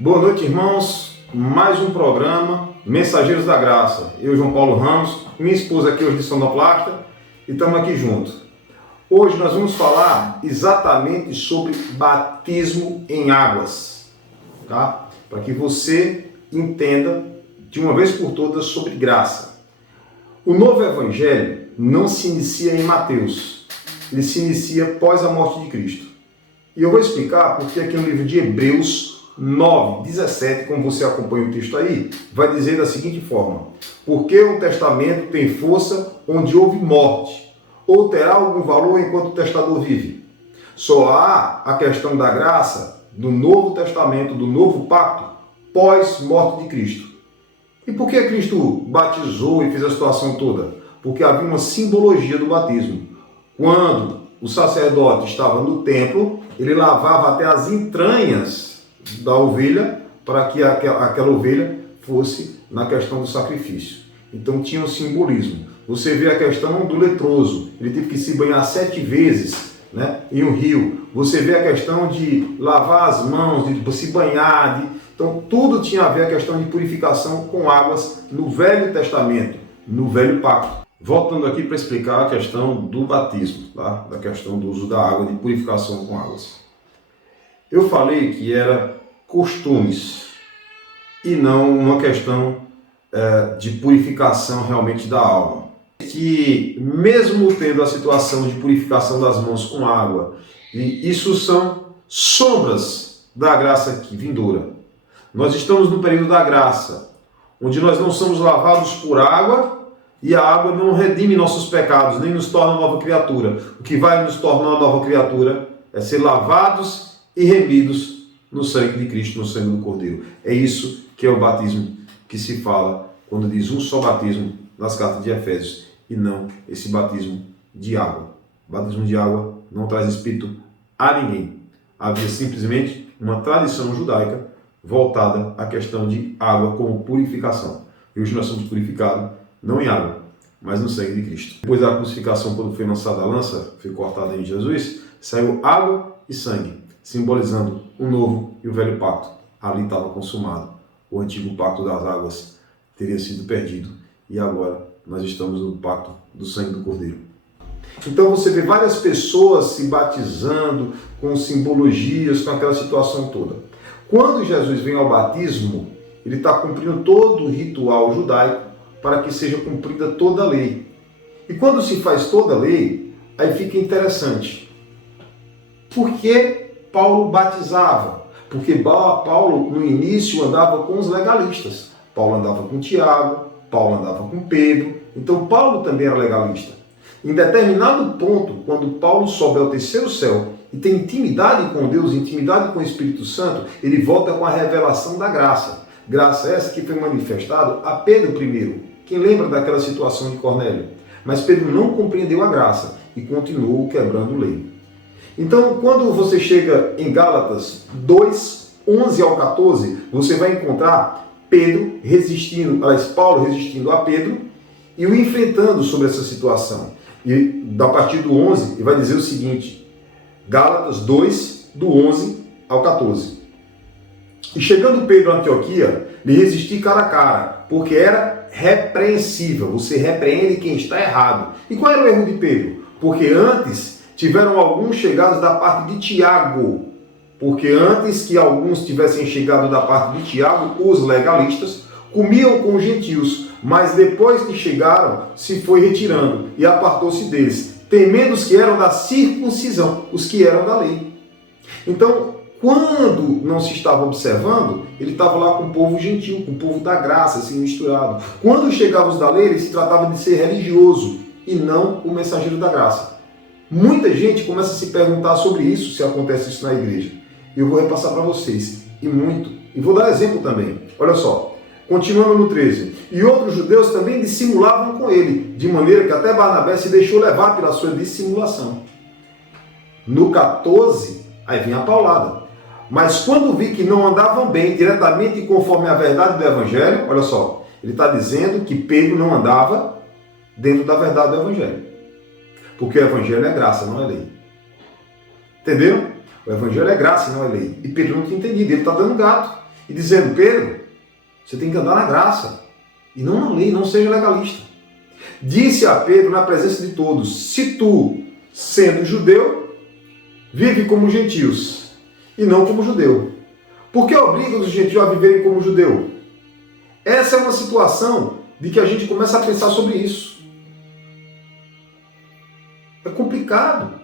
Boa noite, irmãos. Mais um programa, Mensageiros da Graça. Eu, João Paulo Ramos, minha esposa aqui hoje de sonoplasta, e estamos aqui juntos. Hoje nós vamos falar exatamente sobre batismo em águas, tá? Para que você entenda de uma vez por todas sobre graça. O novo evangelho não se inicia em Mateus, ele se inicia após a morte de Cristo. E eu vou explicar porque aqui no livro de Hebreus 9:17, como você acompanha o texto aí, vai dizer da seguinte forma: porque o testamento tem força onde houve morte, ou terá algum valor enquanto o testador vive? Só há a questão da graça do Novo Testamento, do Novo Pacto, pós-morte de Cristo. E por que Cristo batizou e fez a situação toda? Porque havia uma simbologia do batismo. Quando o sacerdote estava no templo, ele lavava até as entranhas da ovelha para que aquela ovelha fosse na questão do sacrifício. Então tinha um simbolismo. Você vê a questão do leproso, ele teve que se banhar 7 vezes, né, em um rio. Você vê a questão de lavar as mãos, de se banhar. Então tudo tinha a ver a questão de purificação com águas no Velho Testamento, no Velho Pacto. Voltando aqui para explicar a questão do batismo, tá? Da questão do uso da água, de purificação com águas. Eu falei que era costumes e não uma questão de purificação realmente da alma. Que mesmo tendo a situação de purificação das mãos com água, e isso são sombras da graça vindoura. Nós estamos no período da graça, onde nós não somos lavados por água e a água não redime nossos pecados, nem nos torna nova criatura. O que vai nos tornar uma nova criatura é ser lavados e remidos no sangue de Cristo, no sangue do Cordeiro. É isso que é o batismo que se fala quando diz um só batismo nas cartas de Efésios, e não esse batismo de água. O batismo de água não traz espírito a ninguém. Havia simplesmente uma tradição judaica voltada à questão de água como purificação. E hoje nós somos purificados não em água, mas no sangue de Cristo. Depois da crucificação, quando foi lançada a lança, foi cortada em Jesus, saiu água e sangue, simbolizando o novo e o velho pacto. Ali estava consumado. O antigo pacto das águas teria sido perdido e agora nós estamos no pacto do sangue do Cordeiro. Então você vê várias pessoas se batizando com simbologias, com aquela situação toda. Quando Jesus vem ao batismo, ele está cumprindo todo o ritual judaico para que seja cumprida toda a lei. E quando se faz toda a lei, aí fica interessante. Por que Paulo batizava? Porque Paulo, no início, andava com os legalistas. Paulo andava com Tiago, Paulo andava com Pedro. Então, Paulo também era legalista. Em determinado ponto, quando Paulo sobe ao terceiro céu e tem intimidade com Deus, intimidade com o Espírito Santo, ele volta com a revelação da graça. Graça essa que foi manifestada a Pedro I. Quem lembra daquela situação de Cornélio? Mas Pedro não compreendeu a graça e continuou quebrando lei. Então, quando você chega em Gálatas 2:11 ao 14, você vai encontrar Paulo resistindo a Pedro e o enfrentando sobre essa situação. E a partir do 11, ele vai dizer o seguinte, Gálatas 2, do 11 ao 14. E chegando Pedro a Antioquia, lhe resisti cara a cara, porque era repreensível. Você repreende quem está errado. E qual era o erro de Pedro? Porque antes tiveram alguns chegados da parte de Tiago. Porque antes que alguns tivessem chegado da parte de Tiago, os legalistas comiam com os gentios, mas depois que chegaram, se foi retirando e apartou-se deles, temendo os que eram da circuncisão, os que eram da lei. Então, quando não se estava observando, ele estava lá com o povo gentil, com o povo da graça, assim, misturado. Quando chegavam os da lei, ele se tratava de ser religioso e não o mensageiro da graça. Muita gente começa a se perguntar sobre isso, se acontece isso na igreja. E eu vou repassar para vocês, e muito. E vou dar exemplo também. Olha só, continuando no 13. E outros judeus também dissimulavam com ele, de maneira que até Barnabé se deixou levar pela sua dissimulação. No 14, aí vem a paulada. Mas quando vi que não andavam bem, diretamente conforme a verdade do Evangelho, olha só, ele está dizendo que Pedro não andava dentro da verdade do Evangelho. Porque o Evangelho é graça, não é lei. Entenderam? O Evangelho é graça, não é lei. E Pedro não tinha entendido, ele está dando gato. e dizendo: Pedro, você tem que andar na graça e não na lei, não seja legalista. Disse a Pedro na presença de todos: se tu, sendo judeu, vive como gentios e não como judeu, por que obriga os gentios a viverem como judeu? Essa é uma situação de que a gente começa a pensar sobre isso. É complicado.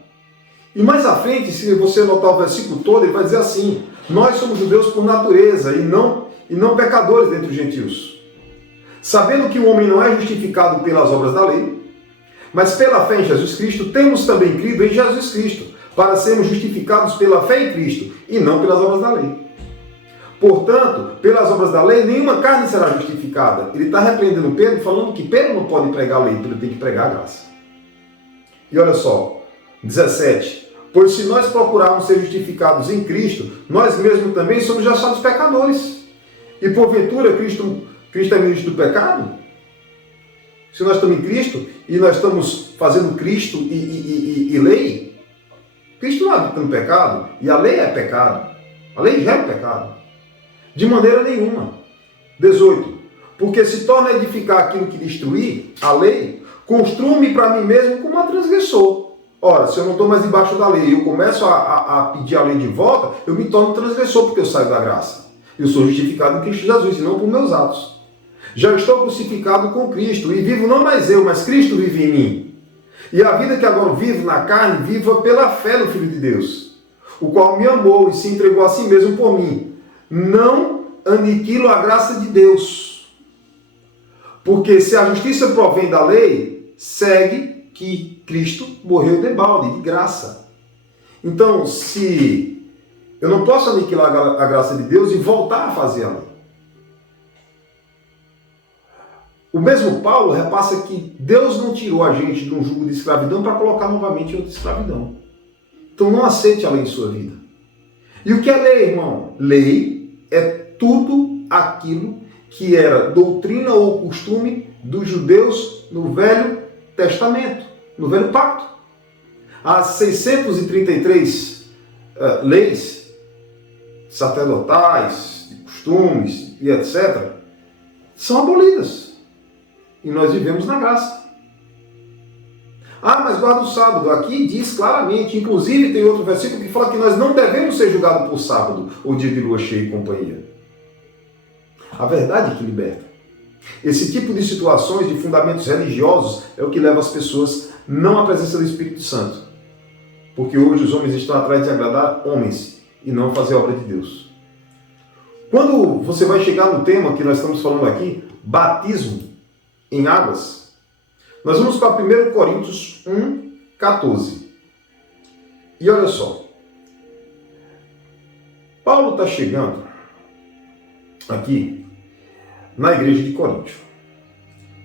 E mais à frente, se você notar o versículo todo, ele vai dizer assim: nós somos judeus por natureza e não pecadores dentre os gentios. Sabendo que o homem não é justificado pelas obras da lei, mas pela fé em Jesus Cristo, temos também crido em Jesus Cristo, para sermos justificados pela fé em Cristo e não pelas obras da lei. Portanto, pelas obras da lei, nenhuma carne será justificada. Ele está repreendendo Pedro, falando que Pedro não pode pregar a lei, Pedro tem que pregar a graça. E olha só, 17. Pois se nós procurarmos ser justificados em Cristo, nós mesmos também somos achados pecadores. E porventura Cristo é ministro do pecado? Se nós estamos em Cristo e nós estamos fazendo Cristo e lei, Cristo não habita no pecado e a lei é pecado. A lei gera o pecado. De maneira nenhuma. 18. Porque se torna a edificar aquilo que destruir, a lei, construo-me para mim mesmo como um transgressor. Ora, se eu não estou mais debaixo da lei e eu começo a pedir a lei de volta, eu me torno transgressor porque eu saio da graça. Eu sou justificado em Cristo Jesus e não por meus atos. Já estou crucificado com Cristo e vivo não mais eu, mas Cristo vive em mim. E a vida que agora vivo na carne, viva pela fé no Filho de Deus, o qual me amou e se entregou a si mesmo por mim. Não aniquilo a graça de Deus. Porque se a justiça provém da lei, segue que Cristo morreu de balde, de graça. Então, se eu não posso aniquilar a graça de Deus e voltar a fazer a lei. O mesmo Paulo repassa que Deus não tirou a gente de um jugo de escravidão para colocar novamente em outra escravidão. Então não aceite a lei em sua vida. E o que é lei, irmão? Lei é tudo aquilo que era doutrina ou costume dos judeus no Velho Testamento, no Velho Pacto. As 633 leis sacerdotais, de costumes e etc. são abolidas. E nós vivemos na graça. Ah, mas guarda o sábado. Aqui diz claramente, inclusive tem outro versículo que fala que nós não devemos ser julgados por sábado, ou dia de lua cheia e companhia. A verdade é que liberta. Esse tipo de situações, de fundamentos religiosos, é o que leva as pessoas não à presença do Espírito Santo. Porque hoje os homens estão atrás de agradar homens e não fazer a obra de Deus. Quando você vai chegar no tema que nós estamos falando aqui, batismo em águas, nós vamos para 1 Coríntios 1, 14. E olha só. Paulo está chegando aqui na igreja de Corinto.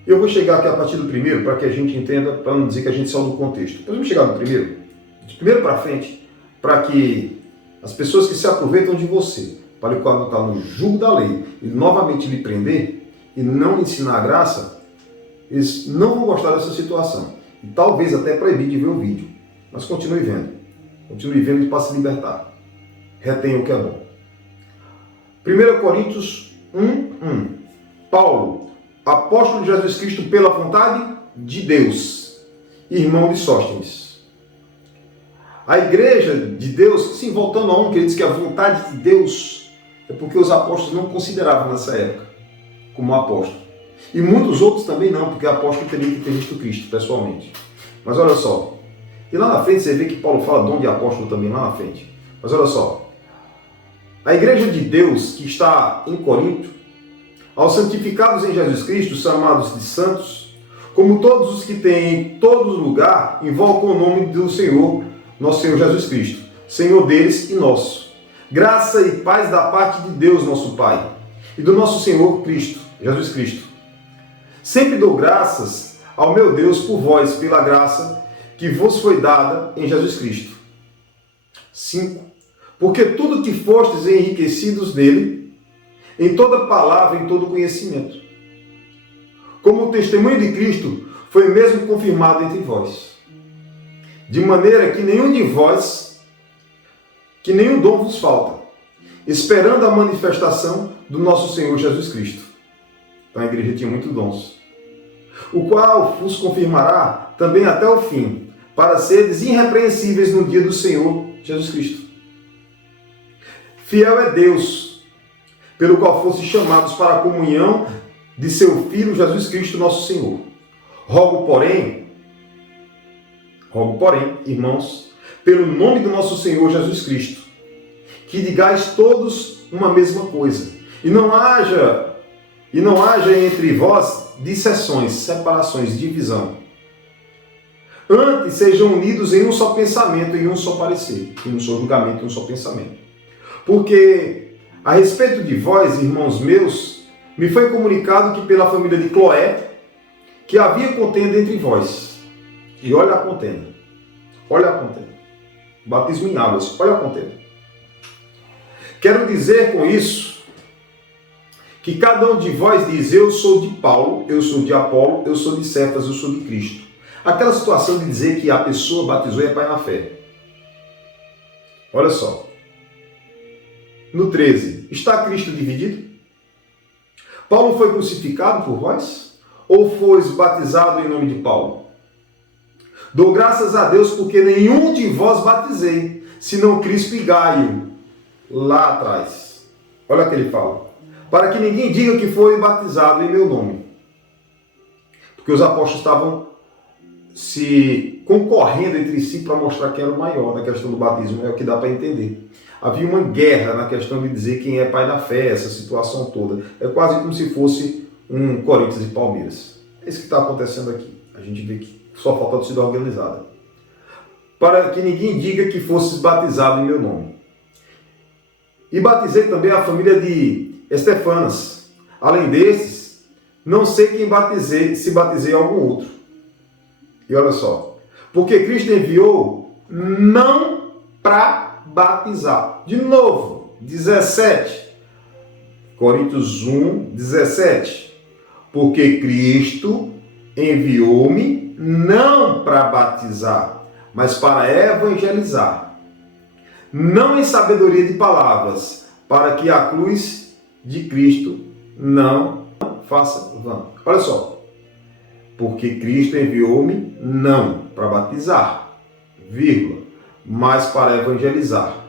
Eu vou chegar aqui a partir do primeiro para que a gente entenda, para não dizer que a gente saiu do contexto. Nós vamos chegar no primeiro, de primeiro para frente, para que as pessoas que se aproveitam de você, para lhe colocar no jugo da lei e novamente lhe prender e não lhe ensinar a graça, eles não vão gostar dessa situação. E talvez até proibir de ver o vídeo. Mas continue vendo. Continue vendo para se libertar. Retenha o que é bom. 1 Coríntios 1:1. Paulo, apóstolo de Jesus Cristo pela vontade de Deus, irmão de Sóstenes. A igreja de Deus, sim, voltando a um que ele diz que a vontade de Deus é porque os apóstolos não consideravam nessa época como apóstolo. E muitos outros também não, porque apóstolo teria que ter visto Cristo pessoalmente. Mas olha só, e lá na frente você vê que Paulo fala dom de apóstolo também lá na frente. Mas olha só, a igreja de Deus que está em Corinto, aos santificados em Jesus Cristo, chamados de santos, como todos os que têm em todo lugar, invocam o nome do Senhor, nosso Senhor Jesus Cristo, Senhor deles e nosso. Graça e paz da parte de Deus, nosso Pai, e do nosso Senhor Cristo, Jesus Cristo. Sempre dou graças ao meu Deus por vós, pela graça que vos foi dada em Jesus Cristo. 5. Porque tudo que fostes enriquecidos nele, em toda palavra, em todo conhecimento. Como o testemunho de Cristo foi mesmo confirmado entre vós. De maneira que nenhum de vós, que nenhum dom vos falta. esperando a manifestação do nosso Senhor Jesus Cristo. Então a igreja tinha muitos dons, o qual vos confirmará também até o fim, para seres irrepreensíveis no dia do Senhor Jesus Cristo. Fiel é Deus, pelo qual fossem chamados para a comunhão de seu Filho Jesus Cristo, nosso Senhor. Rogo, porém, irmãos, pelo nome do nosso Senhor Jesus Cristo, que digais todos uma mesma coisa, e não haja entre vós dissensões, separações, divisão. Antes sejam unidos em um só pensamento, em um só parecer, em um só julgamento, em um só pensamento. Porque a respeito de vós, irmãos meus, me foi comunicado que pela família de Cloé, que havia contenda entre vós. E olha a contenda. Olha a contenda. Batismo em águas. Olha a contenda. Quero dizer com isso que cada um de vós diz: eu sou de Paulo, eu sou de Apolo, eu sou de Cefas, eu sou de Cristo. Aquela situação de dizer que a pessoa batizou e é pai na fé. Olha só. No 13. Está Cristo dividido? Paulo foi crucificado por vós? Ou foi batizado em nome de Paulo? Dou graças a Deus porque nenhum de vós batizei, senão Crispo e Gaio, lá atrás. Olha o que ele fala. Para que ninguém diga que foi batizado em meu nome. Porque os apóstolos estavam se concorrendo entre si para mostrar quem era o maior na questão do batismo. É o que dá para entender. Havia uma guerra na questão de dizer quem é pai da fé, essa situação toda. É quase como se fosse um Corinthians e Palmeiras. É isso que está acontecendo aqui. A gente vê que só falta a torcida organizada. Para que ninguém diga que fosse batizado em meu nome. E batizei também a família de Estefanas. Além desses, não sei quem batizei, se batizei algum outro. E olha só. Porque Cristo enviou não para batizar. De novo, 17. Coríntios 1, 17. Porque Cristo enviou-me não para batizar, mas para evangelizar. Não em sabedoria de palavras, para que a cruz de Cristo não faça vão. Olha só. Porque Cristo enviou-me não para batizar, vírgula, mas para evangelizar.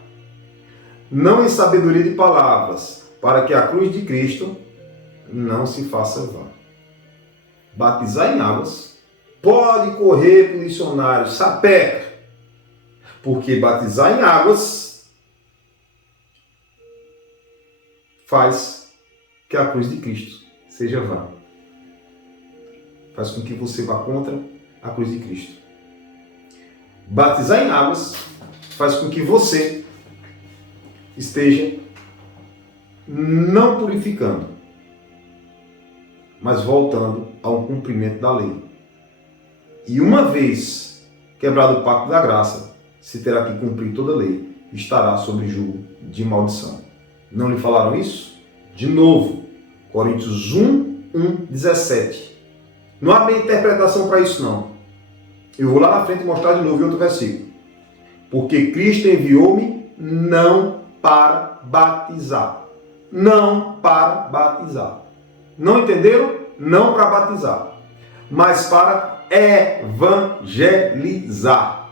Não em sabedoria de palavras, para que a cruz de Cristo não se faça vã. Batizar em águas pode correr para o dicionário sapeca, porque batizar em águas faz que a cruz de Cristo seja vã. Faz com que você vá contra a cruz de Cristo. Batizar em águas faz com que você esteja não purificando, mas voltando ao cumprimento da lei. E uma vez quebrado o pacto da graça, se terá que cumprir toda a lei, estará sob julgo de maldição. Não lhe falaram isso? De novo, Coríntios 1, 17. Não há bem interpretação para isso, não. Eu vou lá na frente mostrar de novo em outro versículo. Porque Cristo enviou-me não para batizar. Não para batizar. Não entenderam? Não para batizar. Mas para evangelizar.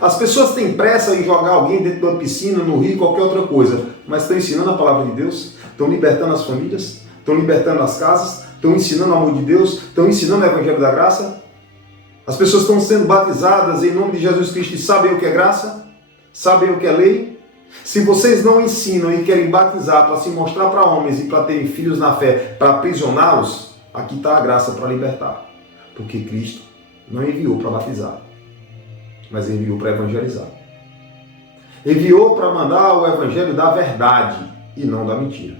As pessoas têm pressa em jogar alguém dentro de uma piscina, no rio, qualquer outra coisa. Mas estão ensinando a palavra de Deus? Estão libertando as famílias? Estão libertando as casas? Estão ensinando o amor de Deus? Estão ensinando o Evangelho da Graça? As pessoas estão sendo batizadas em nome de Jesus Cristo e sabem o que é graça? Sabem o que é lei? Se vocês não ensinam e querem batizar para se mostrar para homens e para terem filhos na fé, para aprisioná-los, aqui está a graça para libertar. Porque Cristo não enviou para batizar, mas enviou para evangelizar. Enviou para mandar o evangelho da verdade e não da mentira.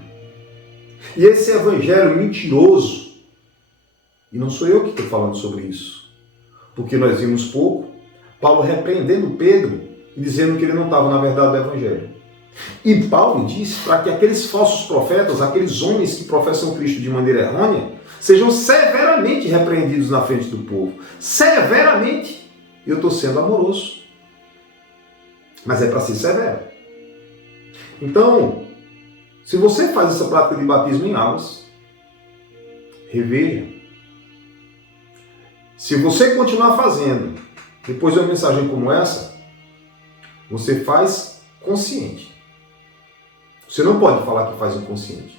E esse evangelho mentiroso, e não sou eu que estou falando sobre isso, porque nós vimos pouco, Paulo repreendendo Pedro e dizendo que ele não estava na verdade do evangelho. E Paulo diz para que aqueles falsos profetas, aqueles homens que professam Cristo de maneira errônea, sejam severamente repreendidos na frente do povo. Severamente. Eu estou sendo amoroso. Mas é para ser severo. Então, Se você faz essa prática de batismo em águas, reveja. Se você continuar fazendo, depois de uma mensagem como essa, você faz consciente. Você não pode falar que faz inconsciente.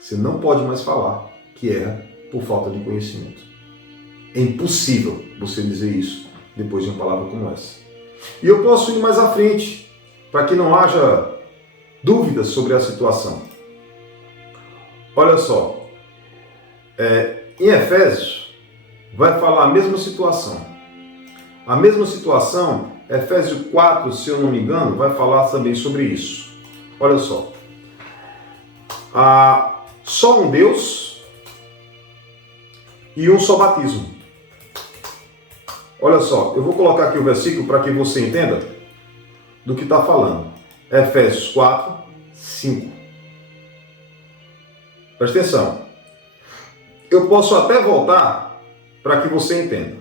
Você não pode mais falar que erra por falta de conhecimento. É impossível você dizer isso depois de uma palavra como essa. E eu posso ir mais à frente, para que não haja dúvidas sobre a situação. Olha só, em Efésios vai falar a mesma situação. A mesma situação, Efésios 4, se eu não me engano, vai falar também sobre isso. Olha só. Só um Deus e um só batismo. Olha só, eu vou colocar aqui o versículo para que você entenda do que está falando. Efésios 4, 5. Presta atenção. Eu posso até voltar para que você entenda.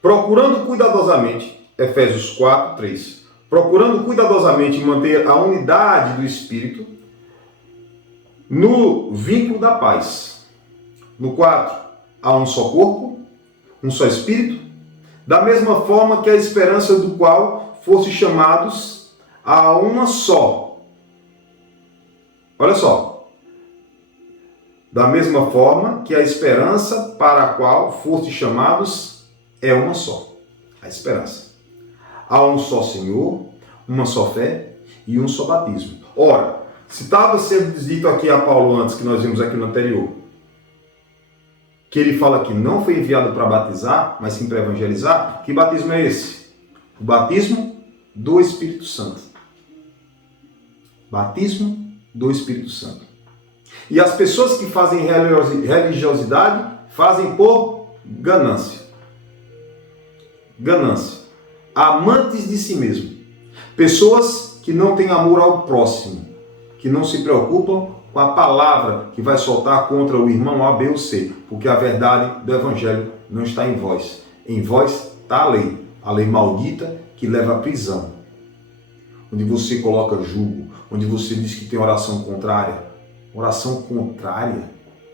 Procurando cuidadosamente, Efésios 4, 3. Procurando cuidadosamente manter a unidade do Espírito no vínculo da paz. No 4, há um só corpo, um só Espírito, da mesma forma que a esperança do qual fosse chamados a uma só. Olha só. Da mesma forma que a esperança para a qual foste chamados é uma só. A esperança. Há um só Senhor, uma só fé e um só batismo. Ora, se estava sendo dito aqui a Paulo antes, que nós vimos aqui no anterior, que ele fala que não foi enviado para batizar, mas sim para evangelizar, que batismo é esse? O batismo do Espírito Santo. Batismo do Espírito Santo. E as pessoas que fazem religiosidade fazem por ganância. Ganância. Amantes de si mesmo. Pessoas que não têm amor ao próximo, que não se preocupam com a palavra que vai soltar contra o irmão A, B ou C, porque a verdade do Evangelho não está em vós. Em vós está a lei maldita que leva à prisão, onde você coloca julgo, onde você diz que tem oração contrária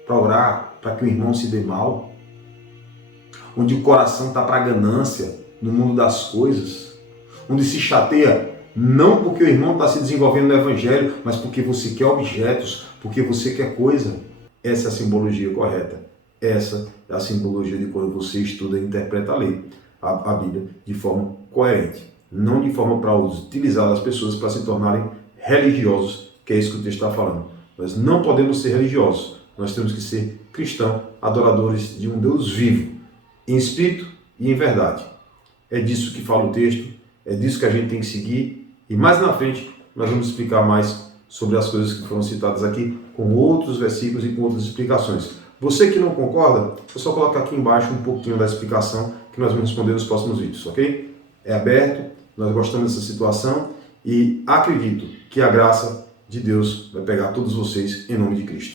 para orar, para que o irmão se dê mal, onde o coração está para a ganância no mundo das coisas, onde se chateia não porque o irmão está se desenvolvendo no Evangelho, mas porque você quer objetos, porque você quer coisa. Essa é a simbologia correta. Essa é a simbologia de quando você estuda e interpreta a lei, a Bíblia, de forma coerente. Não de forma para utilizar as pessoas para se tornarem religiosos, que é isso que o texto está falando. Nós não podemos ser religiosos. Nós temos que ser cristãos, adoradores de um Deus vivo, em espírito e em verdade. É disso que fala o texto, é disso que a gente tem que seguir. E mais na frente, nós vamos explicar mais sobre as coisas que foram citadas aqui, com outros versículos e com outras explicações. Você que não concorda, é só colocar aqui embaixo um pouquinho da explicação que nós vamos responder nos próximos vídeos, ok? É aberto, nós gostamos dessa situação e acredito que a graça de Deus vai pegar todos vocês em nome de Cristo.